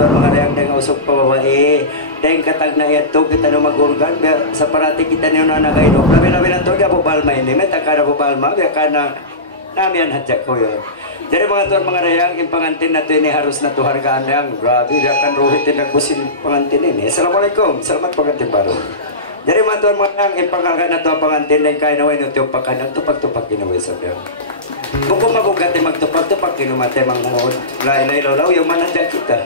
tuan mga dayang dayang usok pababae. Dayang katag na ito, kita na mag-urgan. Sa parati kita niyo na nagayno. Labi-labi lang ito, di po balma ini. May taka na po balma, kaya ka na namin hadyak ko yun. Dari mga tuan mga dayang, yung pangantin na ito ini harus na tuhargaan yang. Grabe, di akan ruhitin nagbusin pangantin ini. Assalamualaikum, selamat pangantin baru. Dari mga tuan mga dayang, yung pangantin na ito pangantin na yung kaya naway nito yung pakanang tupak-tupak kinaway sa biyan. Kung kumagugati magtupak-tupak kinumate mga lailay-lolaw yung mananda kita.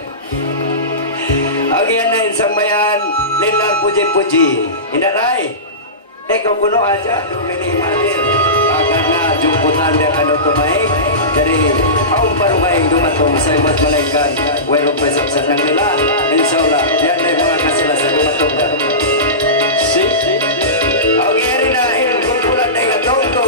Agian na isang bayan, Lillal Puji. Indah, ikaw kuno aja, lumini malir. Agar na jumputan dia kano tumay. Dari aum parumayang dumatong sa imat malaikan. Wairong pesapsan ng nila. Inshallah, yan na yung mga kasila sa dumatong na. Agian rin na, kumpulan na yung tonto.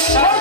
Shut